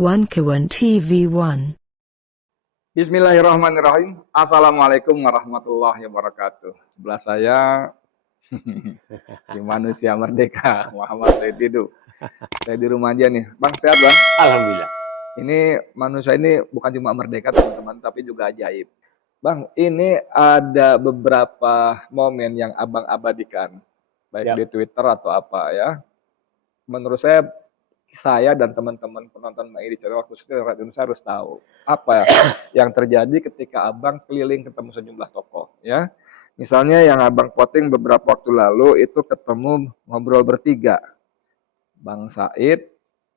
One Kawan TV1. Bismillahirrahmanirrahim. Assalamualaikum warahmatullahi wabarakatuh. Sebelah saya si manusia merdeka Muhammad Said Didu. Saya di rumah aja nih. Bang, sehat Bang? Alhamdulillah. Ini manusia ini bukan cuma merdeka teman-teman, tapi juga ajaib. Bang, ini ada beberapa momen yang Abang abadikan, baik di Twitter atau apa ya. Menurut saya dan teman-teman penonton MAI di channel Waktu Satu Rakyat Indonesia harus tahu apa yang terjadi ketika Abang keliling ketemu sejumlah tokoh ya. Misalnya yang Abang posting beberapa waktu lalu itu ketemu ngobrol bertiga. Bang Said,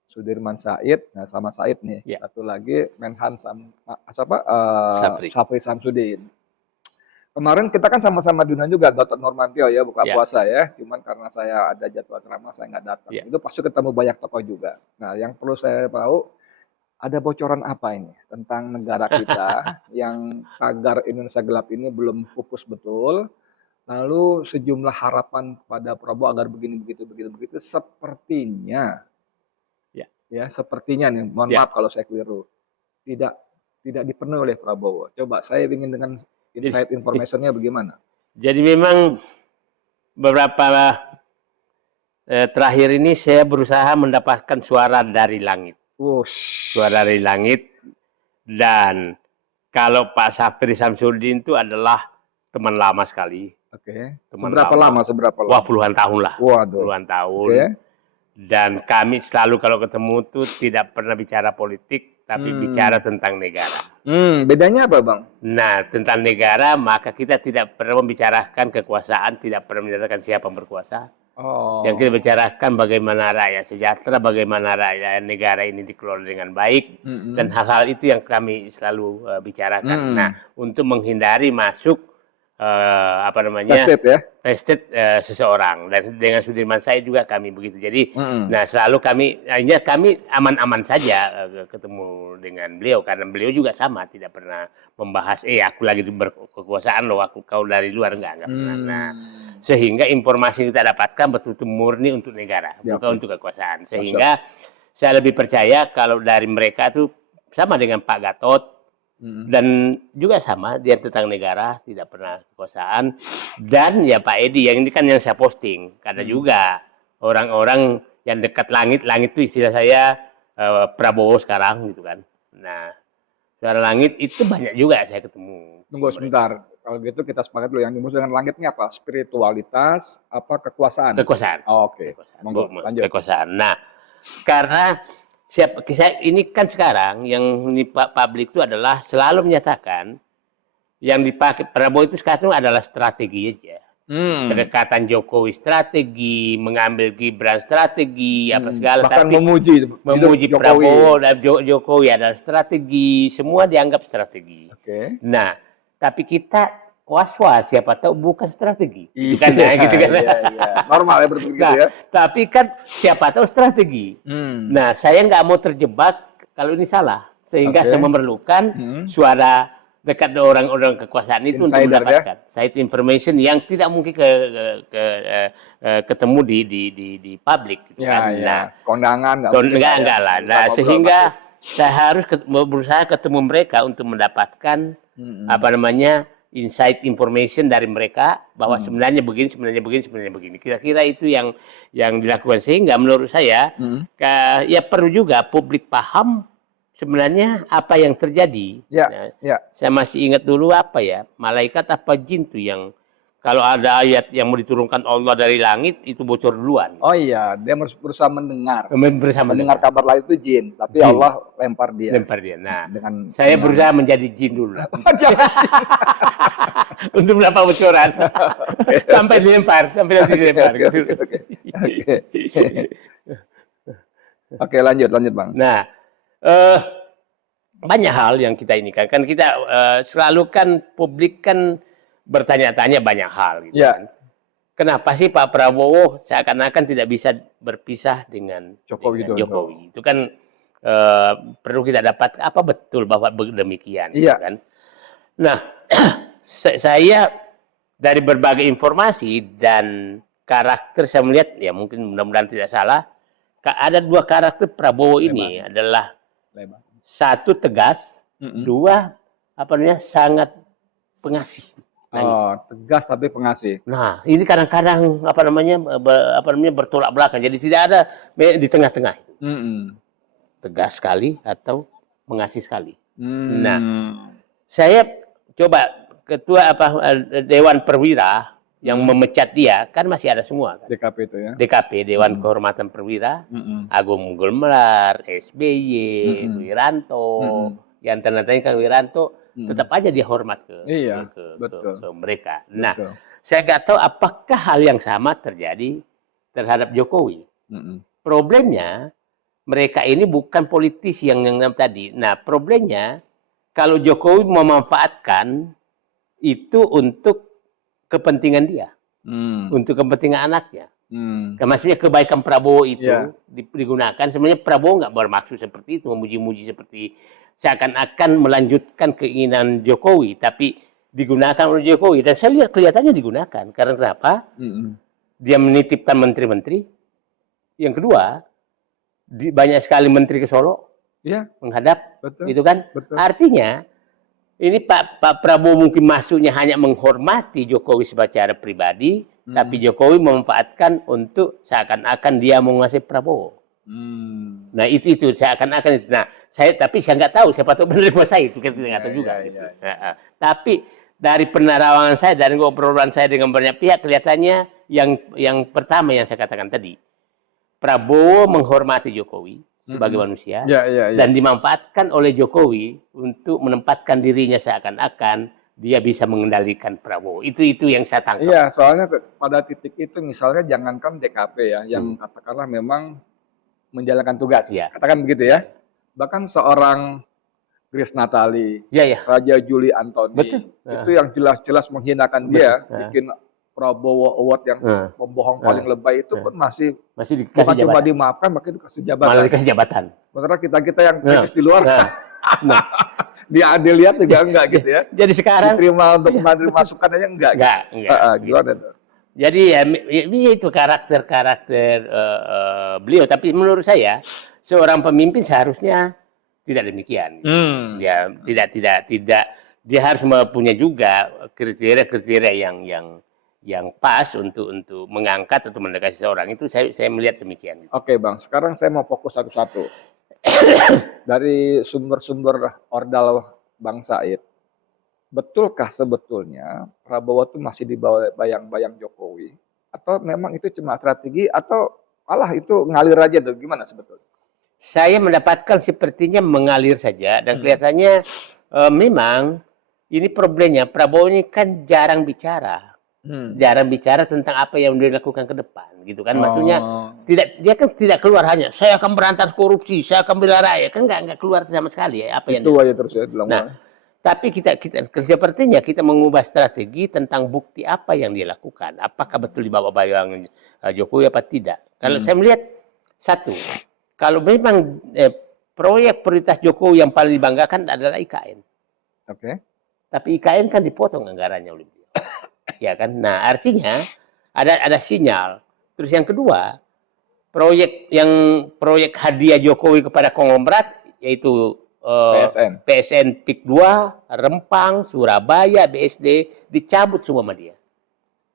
Sudirman Said, nah sama Said nih. Ya. Satu lagi Menhan Syafri Samsudin. Kemarin kita kan sama-sama diundang juga Gatot Nurmantio ya buka puasa ya. Cuman karena saya ada jadwal ceramah saya nggak datang. Itu pasti ketemu banyak tokoh juga. Nah yang perlu saya tahu ada bocoran apa ini tentang negara kita yang tagar Indonesia Gelap ini belum pupus betul. Lalu sejumlah harapan pada Prabowo agar begini begitu sepertinya sepertinya nih mohon maaf kalau saya keliru tidak dipenuhi oleh Prabowo. Coba saya ingin dengan insight informationnya bagaimana? Jadi memang beberapa terakhir ini saya berusaha mendapatkan suara dari langit. Suara dari langit. Dan kalau Pak Syafri Samsudin itu adalah teman lama sekali. Oke. Seberapa lama? Wah, puluhan tahun lah. Waduh. Puluhan tahun. Dan kami selalu kalau ketemu tuh tidak pernah bicara politik, tapi bicara tentang negara. Bedanya apa Bang? Nah, tentang negara, maka kita tidak pernah membicarakan kekuasaan, tidak pernah membicarakan siapa yang berkuasa. Yang kita bicarakan bagaimana rakyat sejahtera, bagaimana rakyat negara ini dikelola dengan baik, dan hal-hal itu yang kami selalu bicarakan. Nah, untuk menghindari masuk tested seseorang, dan dengan Sudirman Said juga kami begitu. Jadi nah selalu kami aman-aman saja ketemu dengan beliau, karena beliau juga sama tidak pernah membahas aku lagi berkekuasaan loh, kau dari luar enggak pernah. Nah, sehingga informasi yang kita dapatkan betul-betul murni untuk negara, bukan untuk kekuasaan. Sehingga saya lebih percaya kalau dari mereka tuh sama dengan Pak Gatot. Dan juga sama dia tentang negara, tidak pernah kekuasaan. Dan ya Pak Edi, yang ini kan yang saya posting, karena juga orang-orang yang dekat langit itu istilah saya Prabowo sekarang gitu kan. Nah, suara langit itu banyak juga saya ketemu. Tunggu sebentar, kalau gitu kita sepakat dulu yang dimaksud dengan langit ini apa? Spiritualitas, apa kekuasaan? Kekuasaan. Oke. Monggo, lanjut. Kekuasaan. Nah, karena ini kan sekarang yang ini publik itu adalah selalu menyatakan yang dipakai Prabowo itu sekarang adalah strategi aja. Kedekatan Jokowi strategi, mengambil Gibran strategi, apa segala. Bahkan tapi memuji Jokowi. Prabowo dan Jokowi adalah strategi, semua dianggap strategi. Nah, tapi kita was-was, siapa tahu bukan strategi. Normal ya berpikir gitu ya. Tapi kan siapa tahu strategi. Nah, saya nggak mau terjebak kalau ini salah. Sehingga saya memerlukan suara dekat orang-orang kekuasaan itu untuk mendapatkan side information yang tidak mungkin ketemu di publik. Gitu kan. Nah, kondangan enggak lah. Nah, sehingga saya harus berusaha ketemu mereka untuk mendapatkan insight information dari mereka bahwa sebenarnya begini. Kira-kira itu yang dilakukan, sehingga menurut saya ya perlu juga publik paham sebenarnya apa yang terjadi. Saya masih ingat dulu malaikat apa jin tuh yang kalau ada ayat yang mau diturunkan Allah dari langit itu bocor duluan. Oh iya, dia berusaha mendengar kabar lain itu jin, tapi Allah lempar dia. Nah, saya berusaha menjadi jin dulu. Untuk mendapat bocoran. Sampai nanti dilempar. Oke, lanjut Bang. Nah, banyak hal yang kita ini kan kita selalu kan publik kan bertanya-tanya banyak hal gitu kan. Kenapa sih Pak Prabowo seakan-akan tidak bisa berpisah dengan Jokowi? Itu kan perlu kita dapat apa betul bahwa demikian gitu kan. Nah, saya dari berbagai informasi dan karakter saya melihat, ya mungkin mudah-mudahan tidak salah, ada dua karakter Prabowo ini adalah Lebar. Satu tegas, dua apa namanya sangat pengasih. Oh, tegas tapi pengasih. Nah, ini kadang-kadang apa namanya bertolak belakang. Jadi tidak ada di tengah-tengah. Tegas sekali atau mengasih sekali. Nah, saya coba ketua Dewan Perwira yang memecat dia kan masih ada semua kan? DKP itu ya. DKP Dewan Kehormatan Perwira, Agung Gumelar, SBY, Wiranto, yang tanda-tanda kan Wiranto tetap aja dia hormat ke mereka. Nah, saya nggak tahu apakah hal yang sama terjadi terhadap Jokowi. Problemnya mereka ini bukan politisi yang tadi. Nah, problemnya kalau Jokowi memanfaatkan itu untuk kepentingan dia, untuk kepentingan anaknya. Maksudnya kebaikan Prabowo itu digunakan. Sebenarnya Prabowo nggak bermaksud seperti itu, memuji-muji seperti seakan-akan melanjutkan keinginan Jokowi, tapi digunakan oleh Jokowi. Dan saya lihat kelihatannya digunakan. Karena kenapa? Dia menitipkan menteri-menteri. Yang kedua, banyak sekali menteri ke Solo menghadap, gitu kan? Artinya ini Pak Prabowo mungkin masuknya hanya menghormati Jokowi secara pribadi, tapi Jokowi memanfaatkan untuk seakan-akan dia menguasai Prabowo. Nah itu seakan-akan. Nah tapi saya nggak tahu siapa tahu benar menguasai itu, kita nggak tahu juga. Gitu. Tapi dari penerawangan saya, dari obrolan saya dengan banyak pihak, kelihatannya yang pertama yang saya katakan tadi, Prabowo menghormati Jokowi sebagai manusia dan dimanfaatkan oleh Jokowi untuk menempatkan dirinya seakan-akan dia bisa mengendalikan Prabowo. Itu yang saya tangkap. Iya, soalnya pada titik itu misalnya jangankan DKP ya, yang katakanlah memang menjalankan tugas, katakan begitu ya. Bahkan seorang Grace Natali, Raja Juli Antoni, itu yang jelas-jelas menghinakan dia, bikin Prabowo Award yang pembohong paling lebay itu pun masih dikasih bukan cuma dimaafkan, bahkan dikasih jabatan. Malah dikasih jabatan. Sementara kita yang kritis di luar, dia lihat juga enggak gitu ya. Jadi sekarang diterima untuk menerima masukan aja enggak. Gimana itu? Jadi ya itu karakter beliau. Tapi menurut saya seorang pemimpin seharusnya tidak demikian. Dia tidak. Dia harus mempunyai juga kriteria yang pas untuk mengangkat atau mendekati seorang. Itu saya melihat demikian. Oke Bang, sekarang saya mau fokus satu-satu. Dari sumber-sumber ordal Bang Said, betulkah sebetulnya Prabowo itu masih di bawah bayang-bayang Jokowi? Atau memang itu cuma strategi atau malah itu ngalir aja tuh? Gimana sebetulnya? Saya mendapatkan sepertinya mengalir saja dan kelihatannya memang ini problemnya. Prabowo ini kan jarang bicara. Jarang bicara tentang apa yang dilakukan ke depan, gitu kan? Maksudnya dia kan tidak keluar hanya saya akan berantas korupsi, saya akan bela rakyat, kan nggak keluar sama sekali ya apa yang itu aja terus ya. Nah, tapi kita sepertinya kita mengubah strategi tentang bukti apa yang dia lakukan, apakah betul di bawah bayang Jokowi apa tidak? Kalau saya melihat satu, kalau memang proyek prioritas Jokowi yang paling dibanggakan adalah IKN. Tapi IKN kan dipotong anggarannya oleh beliau. Ya kan, nah artinya ada sinyal. Terus yang kedua, proyek hadiah Jokowi kepada konglomerat yaitu PSN PIK 2, Rempang, Surabaya, BSD dicabut semua sama dia.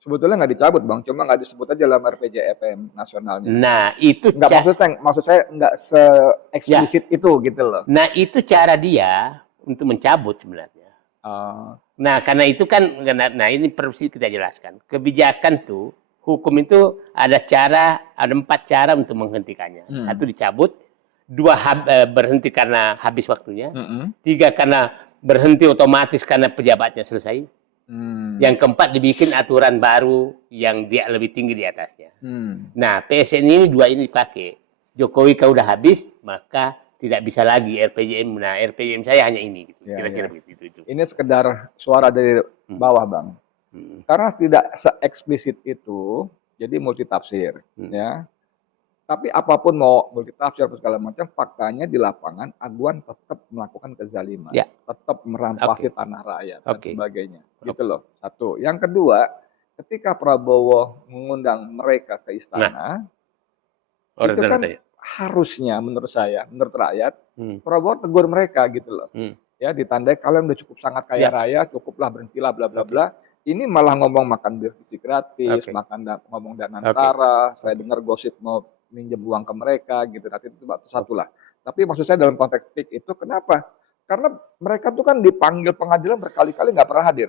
Sebetulnya nggak dicabut Bang, cuma nggak disebut aja dalam RPJMN nasionalnya. Nah itu maksud saya nggak se-eksplisit itu gitu loh. Nah itu cara dia untuk mencabut sebenarnya. Nah, karena itu kan, ini perlu kita jelaskan. Kebijakan tuh, hukum itu ada 4 cara untuk menghentikannya. 1 dicabut, 2 berhenti karena habis waktunya, 3 karena berhenti otomatis karena pejabatnya selesai. Yang keempat dibikin aturan baru yang dia lebih tinggi di atasnya. Nah, PSN ini 2 ini dipakai. Jokowi kalau udah habis, maka tidak bisa lagi RPJM. Nah, RPJM saya hanya ini. Gitu. Kira-kira begitu. Ini sekedar suara dari bawah, Bang. Karena tidak se-eksplisit itu, jadi multitafsir. Ya. Tapi apapun mau multitafsir atau segala macam, faktanya di lapangan Aguan tetap melakukan kezaliman. Tetap merampasi tanah rakyat dan sebagainya. Gitu loh. 1. Yang kedua, ketika Prabowo mengundang mereka ke istana, itu kan harusnya menurut saya, menurut rakyat, Prabowo tegur mereka gitu loh. Ya, ditandai kalian udah cukup sangat kaya raya, cukuplah berhentilah bla bla bla. Ini malah ngomong makan birkisi gratis, ngomong Danantara, saya dengar gosip mau minjem uang ke mereka gitu. Nanti itu satu lah. Tapi maksud saya dalam konteks PIK itu kenapa? Karena mereka tuh kan dipanggil pengadilan berkali-kali nggak pernah hadir.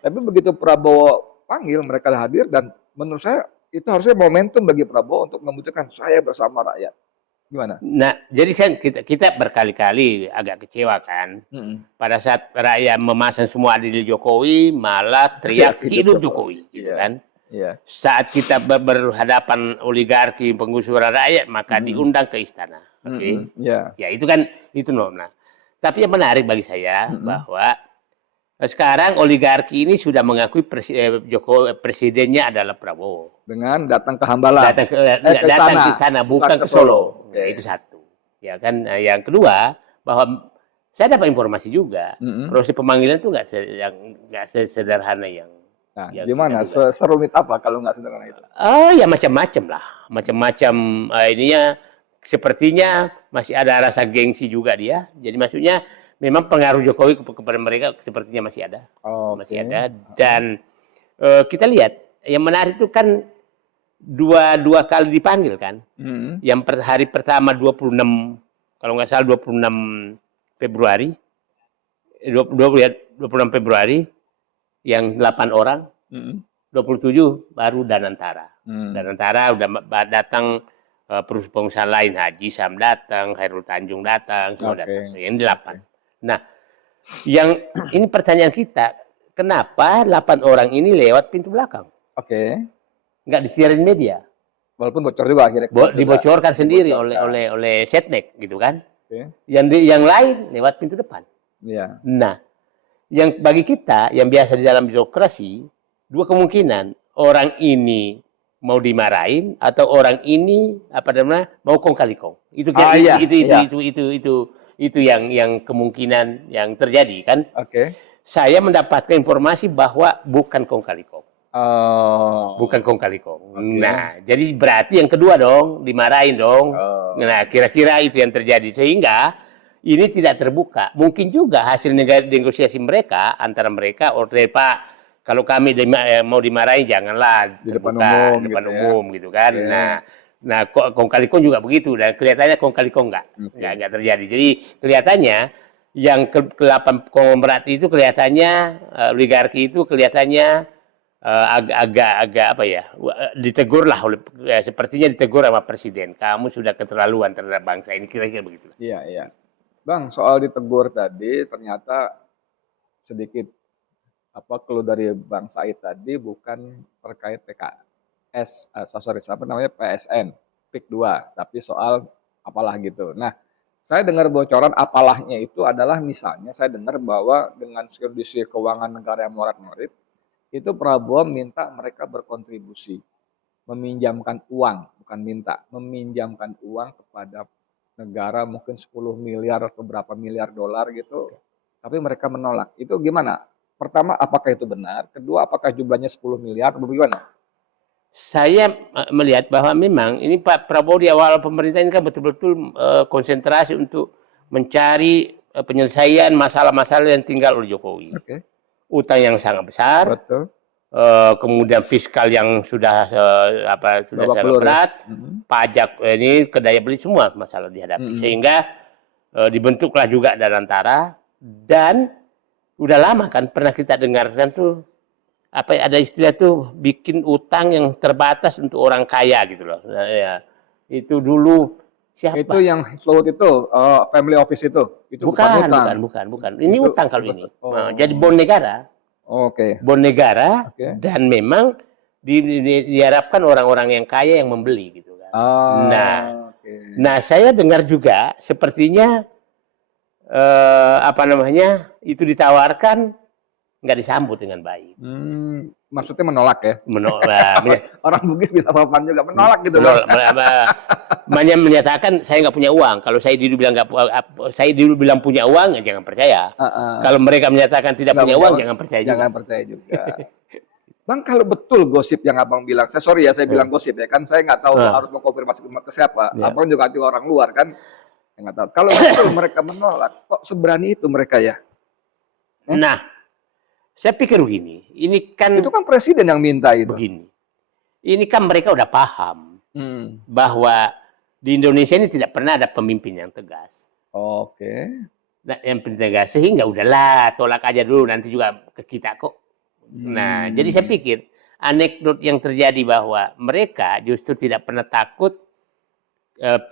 Tapi begitu Prabowo panggil mereka hadir dan menurut saya itu harusnya momentum bagi Prabowo untuk membuktikan saya bersama rakyat. Gimana? Nah, jadi kan kita berkali-kali agak kecewa kan. Pada saat rakyat memasang semua ada di Jokowi, malah teriak hidup Jokowi, gitu kan. Saat kita berhadapan oligarki penggusuran rakyat, maka diundang ke istana. Oke. Ya itu kan itu normal. Tapi yang menarik bagi saya bahwa sekarang oligarki ini sudah mengakui presidennya adalah Prabowo. Dengan datang ke Hambalang. Datang ke istana, bukan ke Solo. Ya, itu satu. Ya kan. Yang kedua, bahwa saya dapat informasi juga, proses pemanggilan itu nggak sesederhana yang. Nah, gimana? Serumit apa kalau nggak sederhana itu? Ya macam-macam lah. Macam-macam ininya. Sepertinya masih ada rasa gengsi juga dia. Jadi maksudnya memang pengaruh Jokowi kepada mereka sepertinya masih ada. Masih ada. Dan kita lihat yang menarik itu kan dua kali dipanggil kan. Yang hari pertama 26, kalau nggak salah 26 Februari. 26 Februari yang 8 orang. 27 baru Danantara. Danantara udah datang. Pengusaha lain, Haji Sam datang, Khairul Tanjung datang, semua datang. Yang 8. Nah, yang ini pertanyaan kita, kenapa 8 orang ini lewat pintu belakang? Nggak disiarin media. Walaupun bocor juga akhirnya. Dibocorkan sendiri oleh Setnek, gitu kan? Yang lain lewat pintu depan. Nah, yang bagi kita yang biasa di dalam birokrasi, dua kemungkinan, orang ini mau dimarahin atau orang ini mau kong kali kong. Itu yang kemungkinan yang terjadi kan. Saya mendapatkan informasi bahwa bukan kong kali kong. Bukan kong kali kong. Nah, jadi berarti yang kedua dong, dimarahin dong. Nah, kira-kira itu yang terjadi sehingga ini tidak terbuka. Mungkin juga hasil negosiasi mereka antara mereka oleh Pak. Kalau kami mau dimarahin janganlah di depan umum gitu kan. Nah kong kali kong juga begitu dan kelihatannya kong kali kong nggak terjadi. Jadi kelihatannya yang ke-8 konglomerat itu kelihatannya oligarki itu kelihatannya agak ditegur lah sepertinya ditegur sama presiden. Kamu sudah keterlaluan terhadap bangsa ini, kira-kira begitu. Iya. Bang, soal ditegur tadi ternyata sedikit kalau dari Bang Said tadi bukan terkait PSN, PIK 2, tapi soal apalah gitu. Nah, saya dengar bocoran apalahnya itu adalah misalnya saya dengar bahwa dengan kondisi keuangan negara yang morat-morit, itu Prabowo minta mereka berkontribusi, meminjamkan uang, bukan minta, meminjamkan uang kepada negara mungkin 10 miliar atau berapa miliar dolar gitu, tapi mereka menolak. Itu gimana? Pertama, apakah itu benar? Kedua, apakah jumlahnya 10 miliar atau bagaimana? Saya melihat bahwa memang ini Pak Prabowo di awal pemerintah ini kan betul-betul konsentrasi untuk mencari penyelesaian masalah-masalah yang tinggal oleh Jokowi. Utang yang sangat besar, kemudian fiskal yang sudah sangat berat, pajak ini kedaya beli semua masalah dihadapi. Sehingga dibentuklah juga Danantara dan udah lama kan pernah kita dengarkan tuh ada istilah tuh bikin utang yang terbatas untuk orang kaya gitu loh. Ya, itu dulu siapa? Itu yang float itu family office itu bukan. Ini itu, utang kalau ini. Jadi bon negara. Bon negara dan memang diharapkan orang-orang yang kaya yang membeli gitu kan. Nah saya dengar juga sepertinya itu ditawarkan nggak disambut dengan baik. Maksudnya menolak ya? Menolak. Orang Bugis bisa sopan juga menolak gitu. Banyak menyatakan saya nggak punya uang. Kalau saya dulu bilang punya uang, jangan percaya. Kalau mereka menyatakan tidak punya uang, jangan percaya juga. Jangan percaya juga. Bang, kalau betul gosip yang abang bilang, sorry ya saya bilang gosip ya, kan saya nggak tahu harus mengkonfirmasi ke siapa. Abang juga orang luar kan, nggak tahu. Kalau betul mereka menolak, kok seberani itu mereka ya? Nah, saya pikir begini, ini kan itu kan presiden yang minta itu. Begini, ini kan mereka udah paham bahwa di Indonesia ini tidak pernah ada pemimpin yang tegas. Oke. Nah, yang tegas sehingga udahlah tolak aja dulu, nanti juga ke kita kok. Nah, jadi saya pikir anekdot yang terjadi bahwa mereka justru tidak pernah takut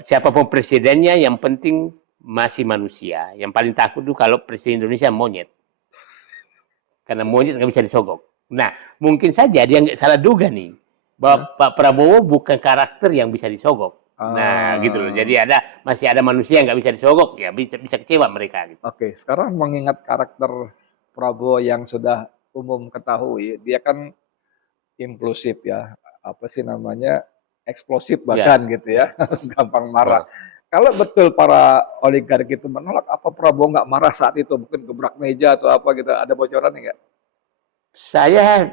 siapapun presidennya, yang penting masih manusia. Yang paling takut itu kalau presiden Indonesia monyet. Karena monyet nggak bisa disogok. Nah, mungkin saja dia nggak salah duga nih bahwa Pak Prabowo bukan karakter yang bisa disogok. Nah, gitu loh. Jadi masih ada manusia yang nggak bisa disogok, ya bisa kecewa mereka. Gitu. Oke, sekarang mengingat karakter Prabowo yang sudah umum ketahui, dia kan impulsif ya, apa sih namanya, eksplosif bahkan gitu ya, gampang marah. Kalau betul para oligarki itu menolak, apa Prabowo nggak marah saat itu? Mungkin gebrak meja atau apa gitu, ada bocoran nggak? Saya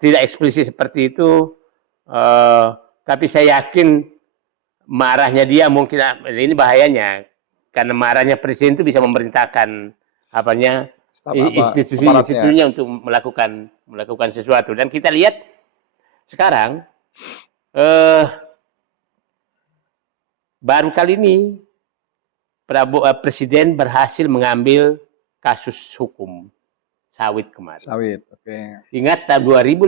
tidak eksplisit seperti itu, tapi saya yakin marahnya dia mungkin, ini bahayanya, karena marahnya presiden itu bisa memerintahkan institusi-institusinya untuk melakukan sesuatu. Dan kita lihat sekarang, baru kali ini Presiden berhasil mengambil kasus hukum sawit kemarin. Sawit, oke. Ingat tahun 2014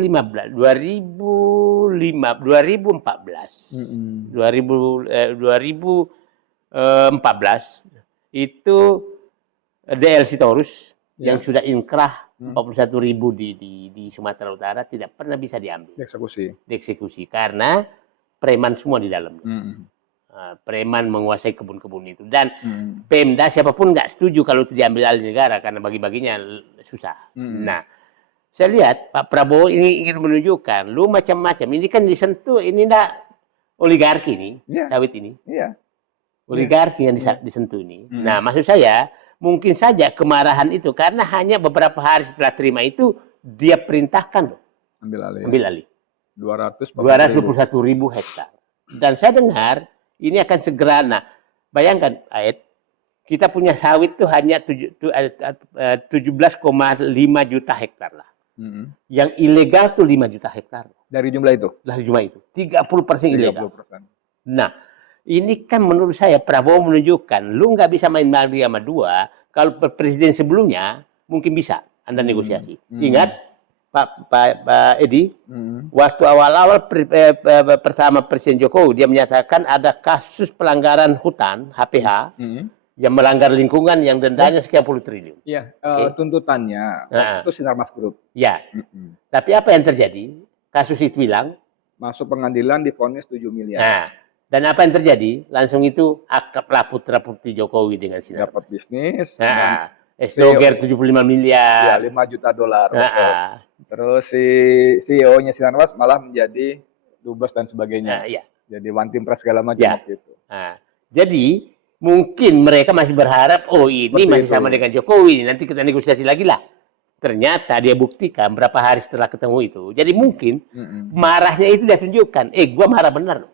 itu DL Sitorus yang sudah inkrah 41.000 di Sumatera Utara tidak pernah bisa diambil. Dieksekusi karena preman semua di dalam. Preman menguasai kebun-kebun itu, dan Pemda siapapun nggak setuju kalau itu diambil alih negara karena bagi-baginya susah. Nah, saya lihat Pak Prabowo ini ingin menunjukkan lu macam-macam, ini kan disentuh, ini enggak oligarki nih, sawit ini, oligarki yang disentuh ini. Nah, maksud saya mungkin saja kemarahan itu karena hanya beberapa hari setelah terima itu dia perintahkan loh ambil alih 221.000 hektar, dan saya dengar ini akan segera. Nah, bayangkan, Aed, kita punya sawit itu hanya 17,5 juta hektar lah. Yang ilegal tuh 5 juta hektar. Dari jumlah itu? Dari jumlah itu. 30% ilegal. 30%. Nah, ini kan menurut saya Prabowo menunjukkan, lu nggak bisa main mari sama dua, kalau presiden sebelumnya mungkin bisa Anda negosiasi. Ingat, Pak Edi, waktu awal-awal pertama Presiden Jokowi, dia menyatakan ada kasus pelanggaran hutan, HPH, yang melanggar lingkungan yang dendanya sekian puluh triliun. Iya, tuntutannya itu Sinarmas Group. Ya, tapi apa yang terjadi? Kasus itu hilang. Masuk pengadilan divonis 7 miliar. Nah, dan apa yang terjadi? Langsung itu akrablah putra putri Jokowi dengan Sinarmas. Dapat bisnis. Estoger 75 miliar. Ya, 5 juta dolar. Terus si CEO-nya Sinarmas malah menjadi dubes dan sebagainya. Jadi one team press segala macam waktu itu. Jadi mungkin mereka masih berharap, oh ini masih sama dengan Jokowi, nanti kita negosiasi lagi lah. Ternyata dia buktikan berapa hari setelah ketemu itu. Jadi mungkin marahnya itu dia tunjukkan, gua marah benar.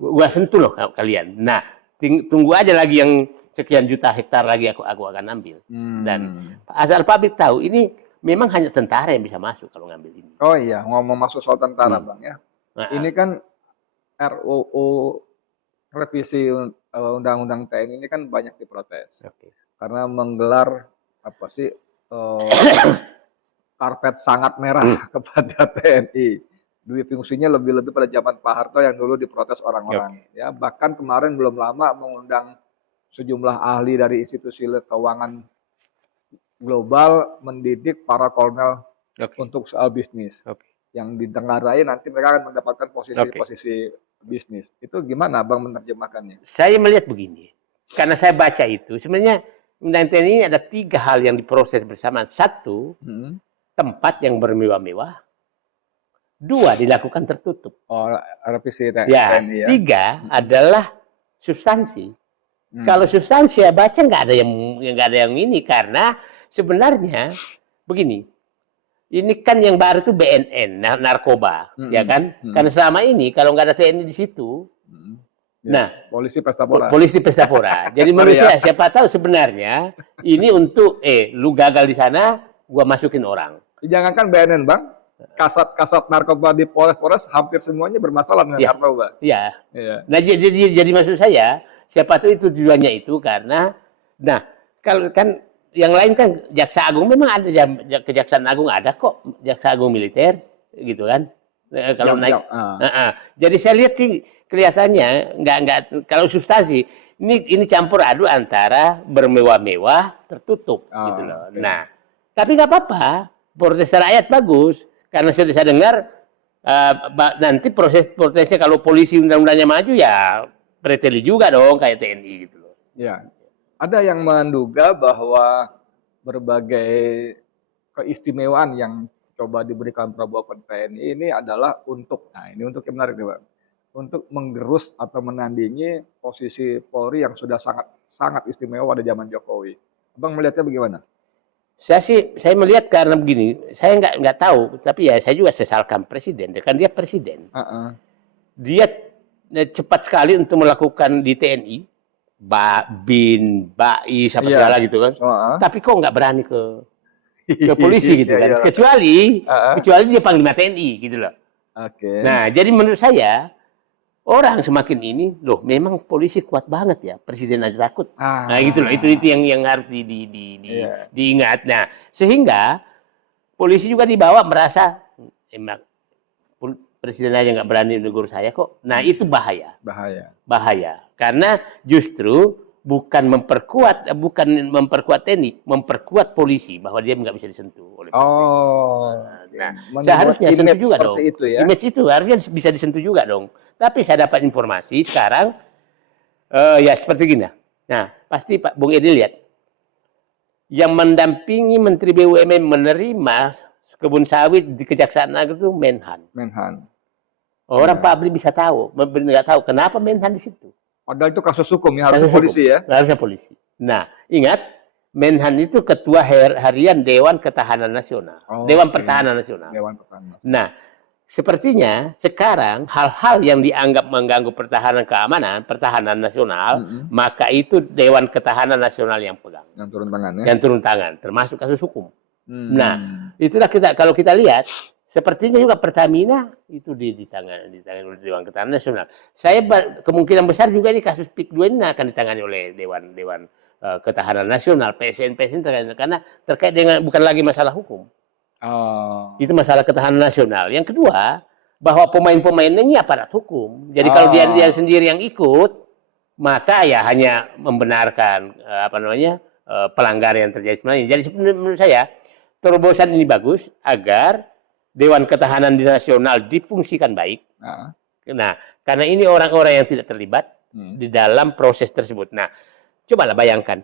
Gua sentuh loh kalian. Nah, tunggu aja lagi yang sekian juta hektar lagi aku akan ambil. Dan asal publik tahu, ini memang hanya tentara yang bisa masuk kalau ngambil ini. Oh iya, ngomong masuk soal tentara, Bang ya. Ini kan RUU revisi Undang-Undang TNI ini kan banyak diprotes. Karena menggelar karpet sangat merah kepada TNI. Dua fungsinya lebih-lebih pada zaman Pak Harto yang dulu diprotes orang-orang. Ya, bahkan kemarin belum lama mengundang sejumlah ahli dari institusi keuangan global mendidik para kolonel untuk soal bisnis. Yang ditengarai nanti mereka akan mendapatkan posisi-posisi bisnis. Itu gimana Bang menerjemahkannya? Saya melihat begini. Karena saya baca itu, sebenarnya Undang-Undang ini ada 3 hal yang diproses bersama. 1, tempat yang bermewah-mewah. 2, dilakukan tertutup. Oh, revisi TNI ya. 3 adalah substansi. Kalau substansi saya baca nggak ada yang ini, karena sebenarnya begini, ini kan yang baru tuh BNN, narkoba, ya kan? Karena selama ini kalau nggak ada TNI di situ, nah, polisi pesta pora. polisi pesta pora. Jadi menurut saya, siapa tahu sebenarnya ini untuk, lu gagal di sana, gua masukin orang. Jangankan BNN, Bang, kasat narkoba di Polres hampir semuanya bermasalah dengan narkoba. Iya. Nah, jadi maksud saya, siapa tahu itu tujuannya itu karena, nah, kalau kan yang lain kan Jaksa Agung memang ada, Kejaksaan Agung ada kok, Jaksa Agung militer gitu kan. Kalau naik. Jadi saya lihat sih kelihatannya nggak kalau substansi ini campur aduk antara bermewah-mewah tertutup gitu loh. Okay. Nah, tapi nggak apa-apa, protes rakyat bagus karena saya dengar nanti protesnya kalau polisi undang-undangnya maju ya preteli juga dong kayak TNI gitu loh. Ya. Ada yang menduga bahwa berbagai keistimewaan yang coba diberikan Prabowo ke TNI ini adalah untuk, nah ini untuk yang menarik nih Pak, untuk menggerus atau menandingi posisi Polri yang sudah sangat istimewa pada zaman Jokowi. Abang melihatnya bagaimana? Saya melihat karena begini, saya nggak tahu, tapi ya saya juga sesalkan presiden, kan dia presiden. Dia cepat sekali untuk melakukan di TNI. BIN, BAI, apa segala gitu kan. Tapi kok nggak berani ke polisi gitu kan. Kecuali dia panglima TNI gitu loh. Nah, jadi menurut saya orang semakin ini loh memang polisi kuat banget ya. Presiden aja takut. Nah, gitu loh. Itu yang harus diingat. Nah, sehingga polisi juga dibawa merasa emang presiden aja nggak berani negur saya kok. Nah, itu bahaya. Karena justru bukan memperkuat TNI, memperkuat polisi bahwa dia nggak bisa disentuh oleh presiden. Nah, seharusnya sentuh juga dong. Itu, ya? Image itu harusnya bisa disentuh juga dong. Tapi saya dapat informasi sekarang ya seperti gini. Nah, pasti Pak Bung Edi lihat yang mendampingi Menteri BUMN menerima kebun sawit di Kejaksaan Agung itu Menhan. Orang publik bisa tahu, nggak tahu kenapa Menhan di situ. Padahal itu kasus hukum ya, harusnya polisi ya. Harusnya polisi. Nah, ingat Menhan itu ketua harian Dewan Ketahanan Nasional, Dewan Pertahanan Nasional. Nah, sepertinya sekarang hal-hal yang dianggap mengganggu pertahanan nasional, maka itu Dewan Ketahanan Nasional yang pegang. Yang turun tangan ya. Yang turun tangan, termasuk kasus hukum. Nah, itulah kalau kita lihat. Sepertinya juga Pertamina itu ditangani oleh Dewan Ketahanan Nasional. Saya kemungkinan besar juga ini kasus PIK2 ini akan ditangani oleh Dewan Ketahanan Nasional, PSN karena terkait dengan bukan lagi masalah hukum. Itu masalah ketahanan nasional. Yang kedua, bahwa pemain-pemainnya ini aparat hukum. Jadi kalau dia sendiri yang ikut, maka ya hanya membenarkan pelanggaran yang terjadi sebenarnya. Jadi menurut saya terobosan ini bagus agar Dewan Ketahanan Nasional difungsikan baik. Nah, karena ini orang-orang yang tidak terlibat di dalam proses tersebut. Nah, cobalah bayangkan.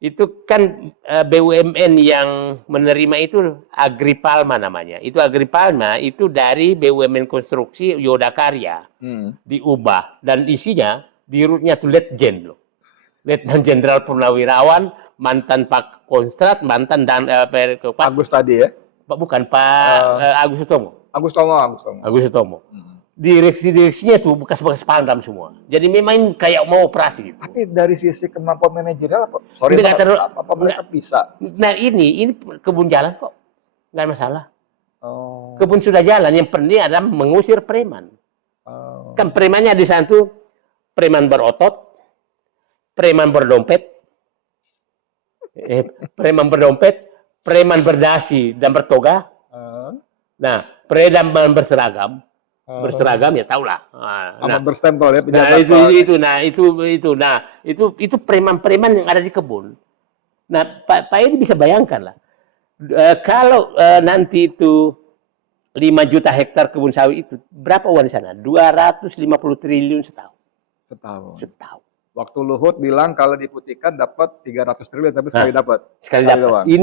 Itu kan BUMN yang menerima itu Agripalma namanya. Itu Agripalma itu dari BUMN konstruksi Yodakarya. Diubah. Dan isinya, di rootnya tuh Letjen loh. Letnan Jenderal Purnawirawan, mantan Pak Konstrat, mantan Agus tadi ya? Bukan Pak Agus Sutomo. Agus Sutomo. Direksi-direksinya tuh bekas-bekas Pangdam semua. Jadi memang kayak mau operasi gitu. Tapi dari sisi kemampuan manajerial apa mereka bisa? Nah ini kebun jalan kok. Nggak masalah. Kebun sudah jalan, yang penting adalah mengusir preman. Kan premannya di sana tuh preman berotot, preman berdompet, preman berdasi dan bertoga. Nah, preman berseragam ya tahulah. Nah, berstempel ya. Itu preman-preman yang ada di kebun. Nah, Pak Edi bisa bayangkan lah. Kalau nanti itu 5 juta hektar kebun sawit itu, berapa uang di sana? 250 triliun setahun. Waktu Luhut bilang kalau diputihkan dapat 300 triliun, tapi sekali dapat. Sekali dapat. Ini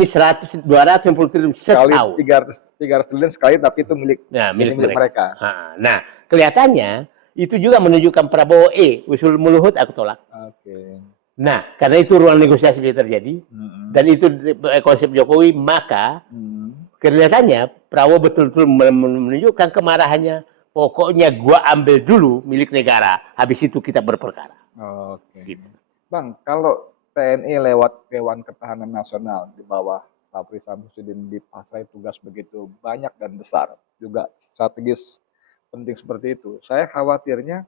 250 triliun setahun. 300 triliun sekali, tapi itu milik mereka. Nah, kelihatannya itu juga menunjukkan Prabowo usul Luhut aku tolak. Nah, karena itu ruang negosiasi bisa terjadi, dan itu konsep Jokowi, maka kelihatannya Prabowo betul-betul menunjukkan kemarahannya. Pokoknya gua ambil dulu milik negara, habis itu kita berperkara. Oke. Gitu. Bang, kalau TNI lewat Dewan Ketahanan Nasional di bawah Sapri Samsudin dipasrai tugas begitu banyak dan besar, juga strategis penting seperti itu. Saya khawatirnya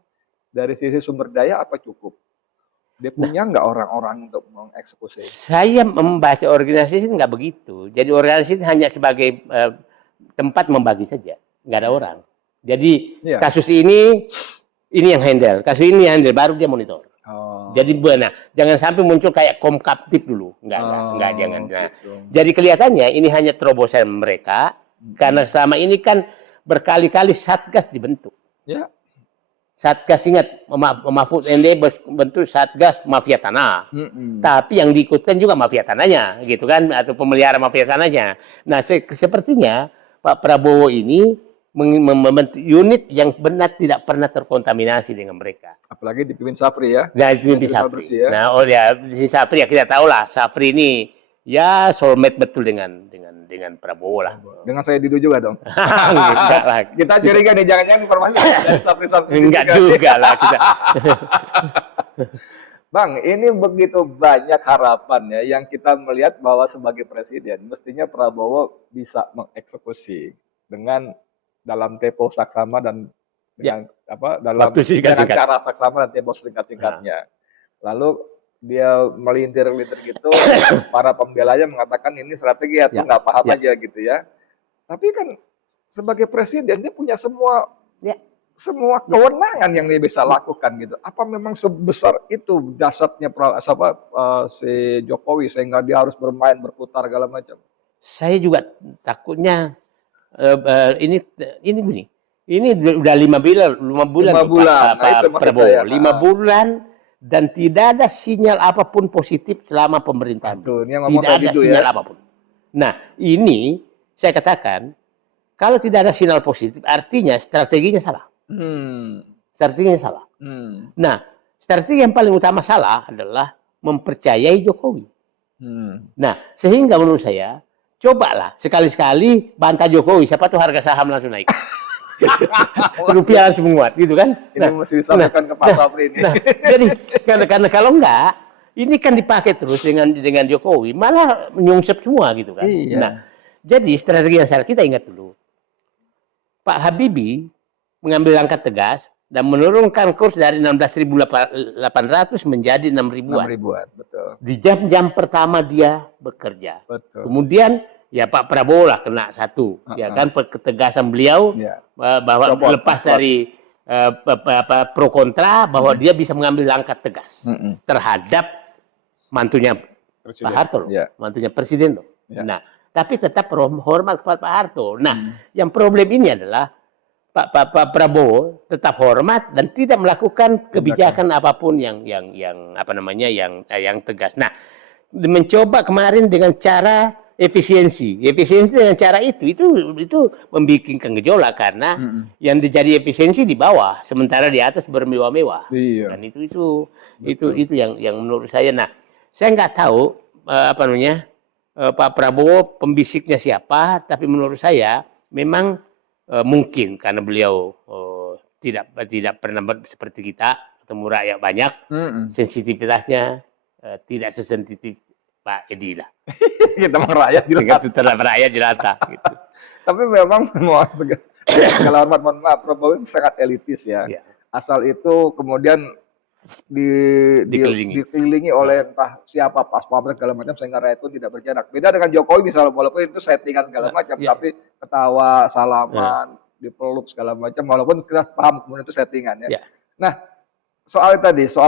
dari sisi sumber daya apa cukup? Dia punya nggak orang-orang untuk mengeksekusi? Saya membaca organisasi nggak begitu. Jadi organisasi hanya sebagai tempat membagi saja, nggak ada orang. Jadi Iya. kasus ini yang handle, kasus ini yang handle, baru dia monitor. Oh. Jadi nah, jangan sampai muncul kayak komkaptif dulu, nggak jangan. Nah, Gitu. jadi kelihatannya ini hanya terobosan mereka karena selama ini kan berkali-kali satgas dibentuk. Ya. Satgas, ingat Mahfud MD bentuk Satgas Mafia Tanah. Tapi yang diikutkan juga mafia tanahnya, gitu kan, atau pemelihara mafia tanahnya. Nah, sepertinya Pak Prabowo ini membentuk unit yang benar tidak pernah terkontaminasi dengan mereka. Apalagi dipimpin Sapri ya. Nah, dipimpin Sapri. Ya. Nah, di Sapri ya kita tahu lah, Sapri ini ya soulmate betul dengan Prabowo lah. Dengan saya Didu juga dong. Enggak lah. Kita curiga nih, jangan-jangan informasi dari Sapri-Sapri. Enggak juga lah kita. Bang, ini begitu banyak harapan ya yang kita melihat bahwa sebagai presiden mestinya Prabowo bisa mengeksekusi dengan dalam tempo saksama dan dengan dalam dengan cara saksama dan tempo singkat-singkatnya. Lalu dia melintir-lintir gitu, para pembelanya mengatakan ini strategi atau nggak paham aja gitu ya. Tapi kan sebagai presiden dia punya semua kewenangan yang dia bisa lakukan gitu. Apa memang sebesar itu dasarnya si Jokowi sehingga dia harus bermain berputar segala macam? Saya juga takutnya ini begini. Ini udah 5 bulan Pak Prabowo. 5 bulan dan tidak ada sinyal apapun positif selama pemerintahan. Tidak ada sinyal apapun. Nah, ini saya katakan kalau tidak ada sinyal positif artinya strateginya salah. Strateginya salah. Nah, strategi yang paling utama salah adalah mempercayai Jokowi. Nah, sehingga menurut saya cobalah sekali-sekali bantah Jokowi, siapa tuh harga saham langsung naik. Rupiah langsung menguat, gitu kan? Ini mesti disampaikan ke Pak Sapri ini. Jadi karena kalau enggak, ini kan dipakai terus dengan Jokowi, malah nyungsep semua gitu kan. Iya. Nah, jadi strategi yang salah kita ingat dulu, Pak Habibie mengambil langkah tegas dan menurunkan kurs dari 16.800 menjadi 6.000-an. 6.000-an, betul. Di jam-jam pertama dia bekerja. Betul. Kemudian ya Pak Prabowo lah kena satu, ya kan, ketegasan beliau bahwa lepas dari pro kontra bahwa dia bisa mengambil langkah tegas terhadap mantunya Presiden. Pak Harto, mantunya Presiden loh. Nah, tapi tetap hormat kepada Pak Harto. Nah, yang problem ini adalah Pak Prabowo tetap hormat dan tidak melakukan kebijakan apapun yang tegas. Nah, mencoba kemarin dengan cara efisiensi dengan cara itu membuat gejolak karena yang jadi efisiensi di bawah, sementara di atas bermewah-mewah. Iya. Dan itu yang menurut saya. Nah, saya nggak tahu Pak Prabowo pembisiknya siapa, tapi menurut saya memang mungkin karena beliau tidak pernah seperti kita ketemu rakyat banyak, sensitivitasnya tidak sesensitif Pak Edi lah. Kita rakyat jelata. Terhadap rakyat jelata. Gitu. Tapi memang segala hormat, mohon maaf, Prabowo sangat elitis ya. Asal itu kemudian dikelilingi oleh entah siapa pas pabrik segala macam sehingga rakyat itu tidak berjarak. Beda dengan Jokowi misalnya, walaupun itu settingan segala macam, tapi ketawa, salaman, dipeluk segala macam, walaupun kita paham kemudian itu settingan ya. Nah, soal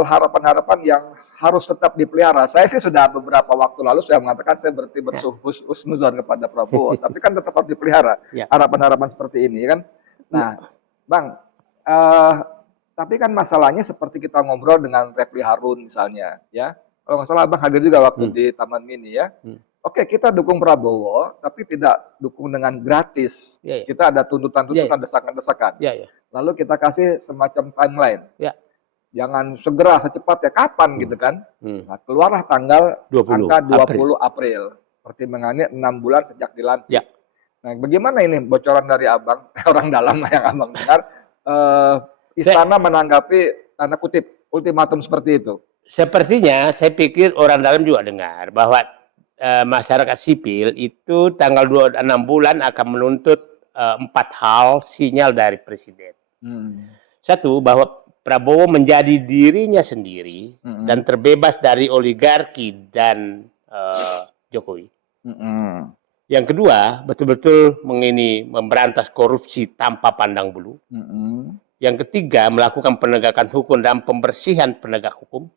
harapan-harapan yang harus tetap dipelihara. Saya sih sudah beberapa waktu lalu saya mengatakan saya berarti berhusnuzon kepada Prabowo, tapi kan tetap harus dipelihara harapan-harapan seperti ini kan. Nah, Bang, tapi kan masalahnya seperti kita ngobrol dengan Refli Harun misalnya, ya. Kalau nggak salah Abang hadir juga waktu di Taman Mini ya. Oke, kita dukung Prabowo, tapi tidak dukung dengan gratis. Kita ada tuntutan-tuntutan, desakan-desakan. Lalu kita kasih semacam timeline. Jangan segera, secepatnya kapan gitu kan. Nah, keluarlah tanggal 20 April. Pertimbangannya 6 bulan sejak dilantik. Nah, bagaimana ini bocoran dari Abang, orang dalam yang Abang dengar, istana menanggapi tanda kutip ultimatum seperti itu? Sepertinya saya pikir orang dalam juga dengar bahwa masyarakat sipil itu tanggal 26 bulan akan menuntut 4 hal sinyal dari presiden. Satu, bahwa Prabowo menjadi dirinya sendiri dan terbebas dari oligarki dan Jokowi. Yang kedua, betul-betul memberantas korupsi tanpa pandang bulu. Yang ketiga, melakukan penegakan hukum dan pembersihan penegak hukum.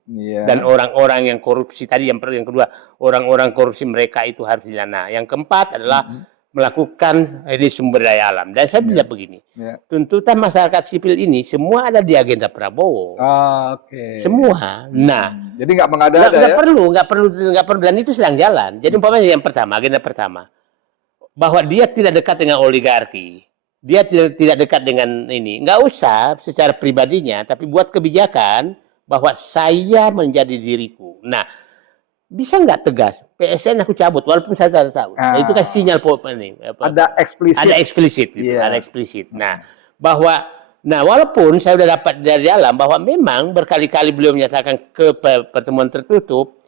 Dan orang-orang yang korupsi tadi, yang kedua, orang-orang korupsi mereka itu harus didana. Yang keempat adalah melakukan ini sumber daya alam. Dan saya bilang begini, tuntutan masyarakat sipil ini semua ada di agenda Prabowo. Semua. Nah, jadi nggak mengada-ada ya? Nggak perlu, dan itu sedang jalan. Jadi umpamanya yang pertama, agenda pertama, bahwa dia tidak dekat dengan oligarki. Dia tidak dekat dengan ini. Nggak usah secara pribadinya, tapi buat kebijakan bahwa saya menjadi diriku. Nah, bisa nggak tegas? PSN aku cabut, walaupun saya tidak tahu. Nah, itu kan sinyal ini. Ada eksplisit. Ada eksplisit, gitu. Ada eksplisit. Nah, walaupun saya sudah dapat dari dalam bahwa memang berkali-kali beliau menyatakan ke pertemuan tertutup,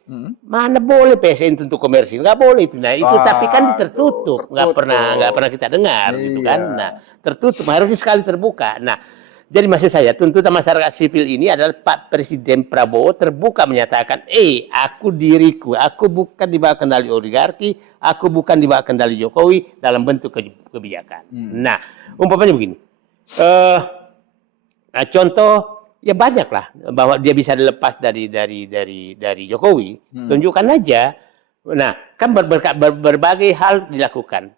mana boleh PSN untuk komersil, nggak boleh itu. Nah itu tapi kan tertutup, nggak pernah kita dengar, gitu kan. Nah tertutup, harusnya sekali terbuka. Nah jadi maksud saya tuntutan masyarakat sipil ini adalah Pak Presiden Prabowo terbuka menyatakan, aku diriku, aku bukan di bawah kendali oligarki, aku bukan di bawah kendali Jokowi dalam bentuk kebijakan. Nah umpamanya begini, contoh. Ya banyak lah bahwa dia bisa dilepas dari Jokowi. Tunjukkan aja. Nah, kan berbagai hal dilakukan.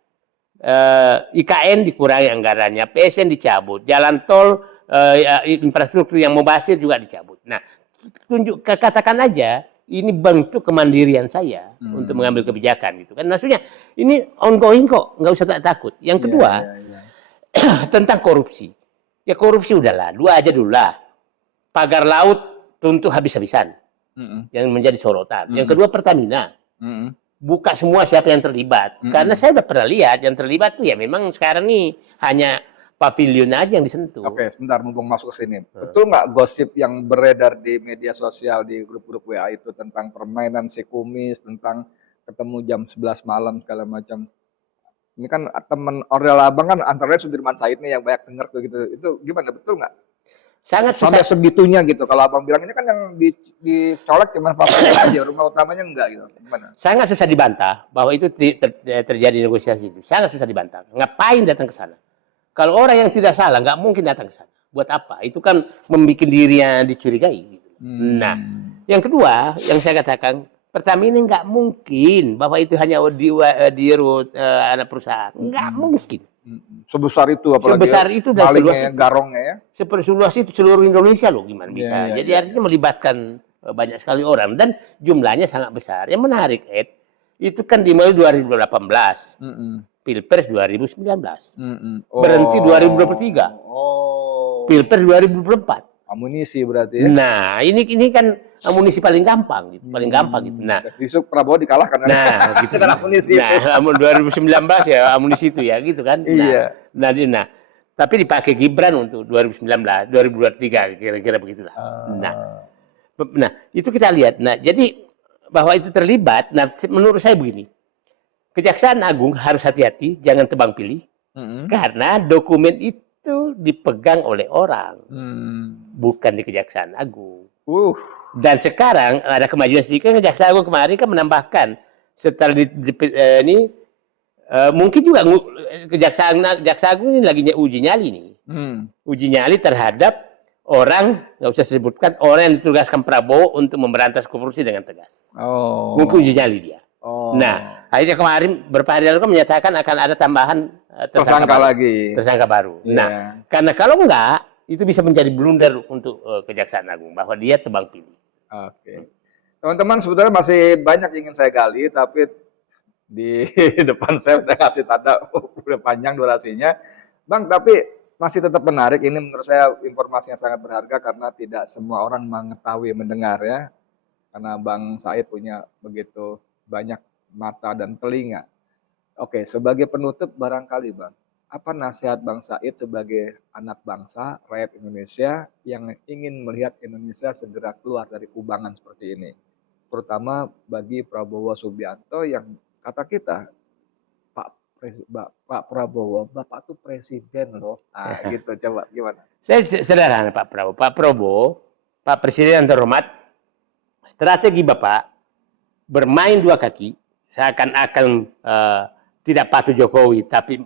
IKN dikurangi anggarannya, PSN dicabut, jalan tol, infrastruktur yang mubazir juga dicabut. Nah, katakan aja ini bentuk kemandirian saya untuk mengambil kebijakan gitu kan. Maksudnya ini ongoing kok, nggak usah takut. Yang kedua tentang korupsi. Ya korupsi udahlah, 2 aja dulu lah. Pagar laut tuntut habis-habisan yang menjadi sorotan. Yang kedua Pertamina, buka semua siapa yang terlibat. Karena saya udah pernah lihat yang terlibat tuh ya memang sekarang nih hanya pavilion aja yang disentuh. Oke, sebentar mumpung masuk ke sini. Betul nggak gosip yang beredar di media sosial di grup-grup WA itu tentang permainan si kumis, tentang ketemu jam 11 malam segala macam. Ini kan teman Orel Abang kan antara Sudirman Said nih yang banyak dengar tuh gitu. Itu gimana, betul nggak? Sangat sampai segitunya gitu. Kalau Abang bilang ini kan yang dicolek cuma papanya aja, rumah utamanya enggak gitu. Gimana? Sangat susah dibantah bahwa itu terjadi negosiasi itu. Sangat susah dibantah. Ngapain datang ke sana? Kalau orang yang tidak salah nggak mungkin datang ke sana. Buat apa? Itu kan membuat dirinya dicurigai. Gitu. Nah, yang kedua yang saya katakan Pertamina nggak mungkin bahwa itu hanya di anak perusahaan. Nggak mungkin. Sebesar itu apalagi sebesar itu dan seluas garongnya ya. Seluas itu seluruh Indonesia loh gimana bisa. Jadi artinya melibatkan banyak sekali orang dan jumlahnya sangat besar. Yang menarik itu kan dimulai 2018. Pilpres 2019. Berhenti 2023. Pilpres 2024. Amunisi berarti ya. Nah, ini kan amunisi paling gampang gitu, gitu. Nah, besok Prabowo dikalahkan kan. Nah, gitu kan amunisi. Nah, 2019 ya amunisi itu ya gitu kan. Nah, tapi dipakai Gibran untuk 2019, 2023 kira-kira begitulah. Nah, itu kita lihat. Nah, jadi bahwa itu terlibat, nah menurut saya begini. Kejaksaan Agung harus hati-hati, jangan tebang pilih. Karena dokumen itu dipegang oleh orang, bukan di Kejaksaan Agung. Dan sekarang ada kemajuan sedikit. Kejaksaan Agung kemarin kan menambahkan setelah ini mungkin juga Kejaksaan Agung ini lagi uji nyali nih, uji nyali terhadap orang, nggak usah sebutkan, orang yang ditugaskan Prabowo untuk memberantas korupsi dengan tegas. Mungkin uji nyali dia. Nah, akhirnya kemarin beberapa hari lalu kan menyatakan akan ada tambahan tersangka baru. Nah, karena kalau enggak, itu bisa menjadi blunder untuk Kejaksaan Agung bahwa dia tebang pilih. Oke, teman-teman sebetulnya masih banyak ingin saya gali, tapi di depan saya udah kasih tanda udah panjang durasinya, Bang. Tapi masih tetap menarik. Ini menurut saya informasi yang sangat berharga karena tidak semua orang mengetahui mendengar ya. Karena Bang Said punya begitu banyak mata dan telinga. Oke, sebagai penutup barangkali Bang, apa nasihat Bang Said sebagai anak bangsa, rakyat Indonesia yang ingin melihat Indonesia segera keluar dari kubangan seperti ini? Terutama bagi Prabowo Subianto yang kata kita, Pak Prabowo, Bapak tuh presiden loh. Nah, gitu coba gimana? Saya sederhana Pak Prabowo. Pak Prabowo, Pak Presiden yang terhormat, strategi Bapak bermain dua kaki, seakan-akan tidak patuh Jokowi, tapi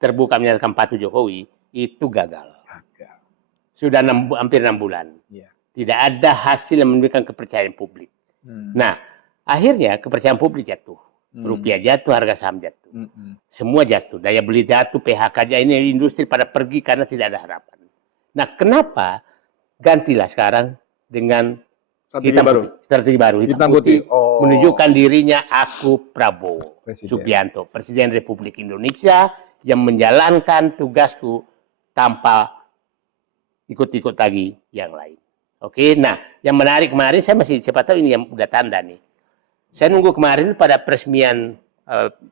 terbuka menyatakan patuh Jokowi, itu gagal. Sudah hampir 6 bulan. Iya. Tidak ada hasil yang menunjukkan kepercayaan publik. Nah, akhirnya kepercayaan publik jatuh. Rupiah jatuh, harga saham jatuh. Semua jatuh, daya beli jatuh, PHK-nya, ini industri pada pergi karena tidak ada harapan. Nah, kenapa gantilah sekarang dengan strategi baru. Hitam putih. Menunjukkan dirinya, aku Prabowo Subianto, Presiden Republik Indonesia yang menjalankan tugasku tanpa ikut-ikut lagi yang lain. Oke, nah yang menarik kemarin, saya masih, siapa tahu ini yang udah tanda nih. Saya nunggu kemarin pada peresmian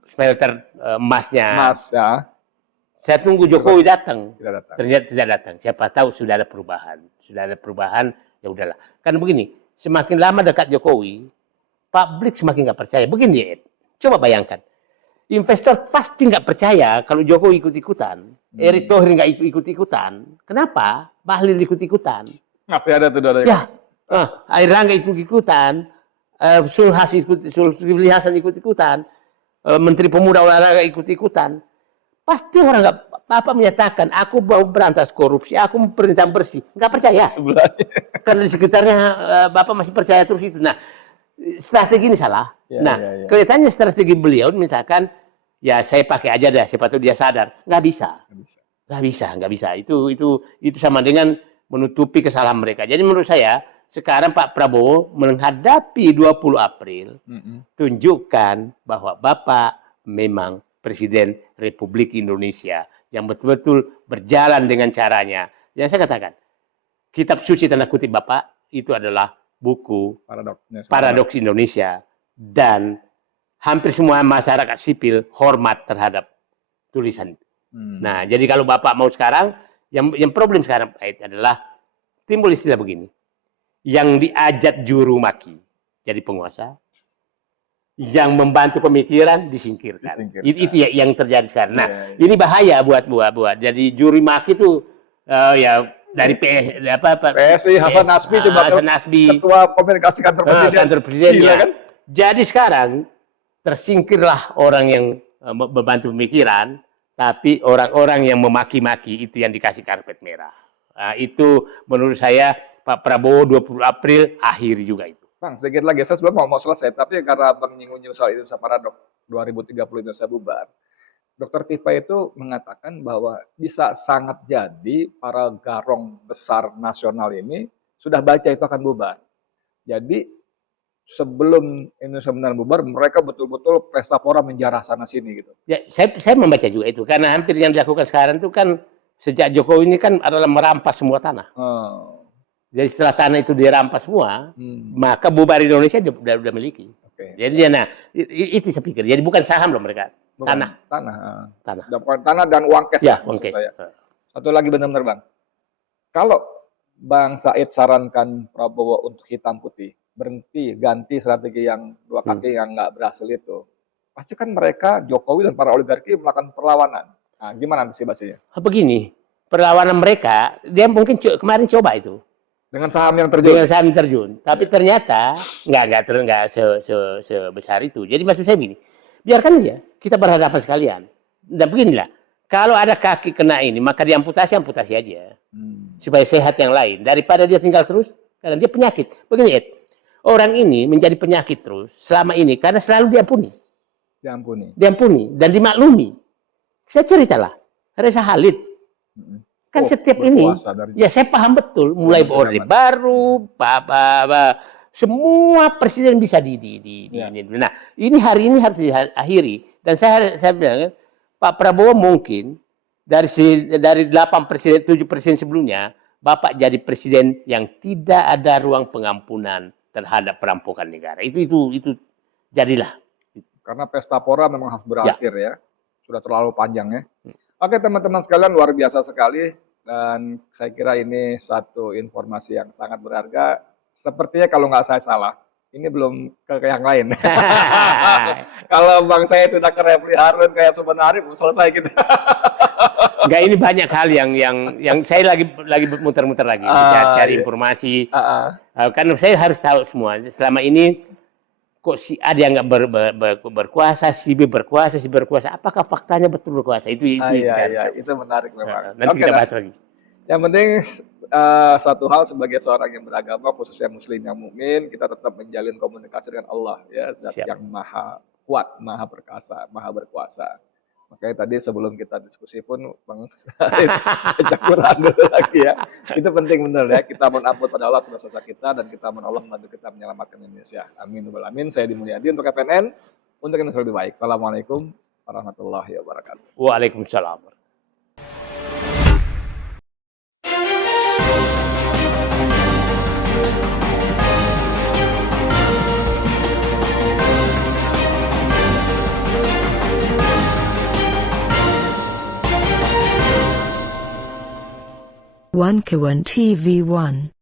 smelter emasnya. Mas ya. Saya tunggu Jokowi datang. Tidak datang. Ternyata tidak datang. Siapa tahu sudah ada perubahan. Sudah ada perubahan, ya udahlah. Karena begini, semakin lama dekat Jokowi, publik semakin nggak percaya. Begini, coba bayangkan. Investor pasti nggak percaya kalau Jokowi ikut-ikutan. Erick Thohir nggak ikut-ikutan. Kenapa? Bahlil ikut-ikutan. Masih ada tuh dari. Ya, Airlangga ikut-ikutan. Zulkifli Hasan ikut-ikutan. Menteri Pemuda Olahraga ikut-ikutan. Pasti orang nggak apa menyatakan, aku mau berantas korupsi, aku mau pemerintahan bersih. Nggak percaya. Sebelahnya. Karena di sekitarnya Bapak masih percaya terus itu. Nah, strategi ini salah. Ya. Kelihatannya strategi beliau misalkan, ya saya pakai aja deh, siapa tahu dia sadar. Nggak bisa. Itu sama dengan menutupi kesalahan mereka. Jadi menurut saya, sekarang Pak Prabowo menghadapi 20 April, tunjukkan bahwa Bapak memang Presiden Republik Indonesia yang betul-betul berjalan dengan caranya. Yang saya katakan, kitab suci tanda kutip Bapak itu adalah buku Paradoks Indonesia, dan hampir semua masyarakat sipil hormat terhadap tulisan itu. Nah, jadi kalau Bapak mau sekarang, yang problem sekarang adalah timbul istilah begini, yang diajak juru maki jadi penguasa, yang membantu pemikiran disingkirkan. Itu yang terjadi sekarang. Nah, ini bahaya buat. Jadi juri maki itu ya dari PSI, Hasan Nasbi, Ketua Komunikasi Kantor Presiden. Gila, kan? Jadi sekarang tersingkirlah orang yang membantu pemikiran, tapi orang-orang yang memaki-maki itu yang dikasih karpet merah. Nah, itu menurut saya Pak Prabowo 20 April akhiri juga itu. Bang, sedikit lagi, saya sebelum mau selesai, tapi karena Bang nyinggung soal Indonesia Paradoks 2030 Indonesia bubar, Dr. Tifa itu mengatakan bahwa bisa sangat jadi para garong besar nasional ini sudah baca itu akan bubar. Jadi sebelum Indonesia benar bubar, mereka betul-betul pesta pora menjarah sana sini gitu. Ya, saya membaca juga itu, karena hampir yang dilakukan sekarang itu kan sejak Jokowi ini kan adalah merampas semua tanah. Jadi setelah tanah itu dirampas semua, maka bubar Indonesia udah miliki. Jadi nah itu saya pikir. Jadi bukan saham loh mereka, tanah. Tanah dan uang cash. Ya, uang cash. Satu lagi benar-benar Bang, kalau Bang Said sarankan Prabowo untuk hitam putih, berhenti, ganti strategi yang dua kaki yang nggak berhasil itu, pasti kan mereka Jokowi dan para oligarki melakukan perlawanan. Nah, gimana antisipasinya? Begini, perlawanan mereka, dia mungkin kemarin coba itu. Dengan saham yang terjun. Tapi ternyata nggak sebesar itu. Jadi maksud saya begini, biarkan aja kita berhadapan sekalian. Dan beginilah, kalau ada kaki kena ini, maka diamputasi aja. Supaya sehat yang lain. Daripada dia tinggal terus, karena dia penyakit. Begini Ed, orang ini menjadi penyakit terus selama ini, karena selalu diampuni. Dan dimaklumi. Saya ceritalah, Reza Khalid. Kan setiap ini, ya saya paham betul, mulai Orde Baru, semua presiden bisa Nah, ini hari ini harus diakhiri. Dan saya bilang, Pak Prabowo mungkin dari 7 presiden sebelumnya, Bapak jadi presiden yang tidak ada ruang pengampunan terhadap perampokan negara. Itu jadilah Karena pesta pora memang harus berakhir ya. Sudah terlalu panjang ya. Oke teman-teman sekalian, luar biasa sekali. Dan saya kira ini satu informasi yang sangat berharga. Sepertinya kalau nggak saya salah, ini belum ke yang lain. Kalau Bang saya sudah ke Refli Harun kayak Subhan Arif, selesai kita. Enggak, ini banyak hal yang saya lagi muter-muter lagi cari informasi. Karena saya harus tahu semua. Selama ini kok si ada yang nggak berkuasa, si B berkuasa, si berkuasa. Apakah faktanya betul berkuasa? Itu itu menarik memang. Nanti kita bahas lagi. Yang penting satu hal, sebagai seorang yang beragama, khususnya muslim yang mukmin, kita tetap menjalin komunikasi dengan Allah ya, Zat yang maha kuat, maha perkasa, maha berkuasa. Makanya tadi sebelum kita diskusi pun Bang Said baca Quran dulu lagi ya. Itu penting benar ya. Kita mohon ampun pada Allah atas dosa kita, dan kita mohon Allah membantu kita menyelamatkan Indonesia. Amin wa amin. Saya Dimulyadi untuk FNN, untuk Indonesia lebih baik. Assalamualaikum warahmatullahi wabarakatuh. Waalaikumsalam. One Kawan TV 1